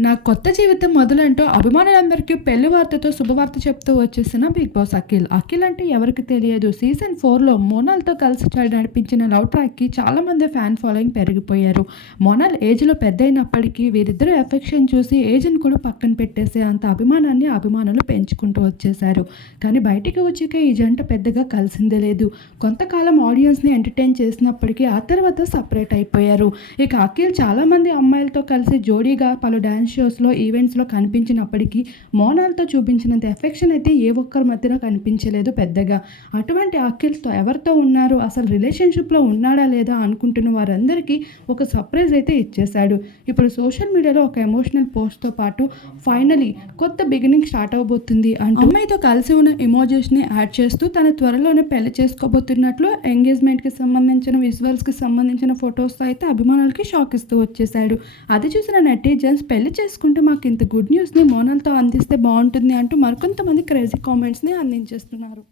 నా కొత్త జీవితం మొదలంటూ అభిమానులందరికీ పెళ్ళి వార్తతో శుభవార్త చెప్తూ వచ్చేసిన బిగ్ బాస్ అఖిల్. అఖిల్ అంటే ఎవరికి తెలియదు. సీజన్ ఫోర్లో మోనాల్తో కలిసి నడిపించిన లవ్ ట్రాక్కి చాలామంది ఫ్యాన్ ఫాలోయింగ్ పెరిగిపోయారు. మోనాల్ ఏజ్లో పెద్ద అయినప్పటికీ వీరిద్దరు ఎఫెక్షన్ చూసి ఏజ్ని కూడా పక్కన పెట్టేసే అంత అభిమానాన్ని అభిమానులు పెంచుకుంటూ వచ్చేశారు. కానీ బయటికి వచ్చాక ఈ జంట పెద్దగా కలిసిందే లేదు. కొంతకాలం ఆడియన్స్ని ఎంటర్టైన్ చేసినప్పటికీ ఆ తర్వాత సపరేట్ అయిపోయారు. ఇక అఖిల్ చాలామంది అమ్మాయిలతో కలిసి జోడీగా పలు డ్యాన్స్ షోస్లో ఈవెంట్స్లో కనిపించినప్పటికీ మోనాల్తో చూపించినంత ఎఫెక్షన్ అయితే ఏ ఒక్కరి మధ్యన కనిపించలేదు పెద్దగా. అటువంటి అఖిల్స్తో ఎవరితో ఉన్నారు? అసలు రిలేషన్షిప్లో ఉన్నాడా లేదా అనుకుంటున్న వారందరికీ ఒక సర్ప్రైజ్ అయితే ఇచ్చేశాడు. ఇప్పుడు సోషల్ మీడియాలో ఒక ఎమోషనల్ పోస్ట్తో పాటు ఫైనలీ కొత్త బిగినింగ్ స్టార్ట్ అవబోతుంది అంటూ అమ్మాయితో కలిసి ఉన్న ఇమోజెస్ని యాడ్ చేస్తూ తన త్వరలోనే పెళ్ళి చేసుకోబోతున్నట్లు ఎంగేజ్మెంట్కి సంబంధించిన విజువల్స్కి సంబంధించిన ఫొటోస్తో అయితే అభిమానులకి షాక్ ఇస్తూ వచ్చేశాడు. అది చూసిన నెటిజన్స్ పెళ్ళి చేసుకుంటూ మాకు ఇంత గుడ్ న్యూస్ని మోనల్తో అందిస్తే బాగుంటుంది అంటూ మరికొంతమంది క్రేజీ కామెంట్స్ని అందించేస్తున్నారు.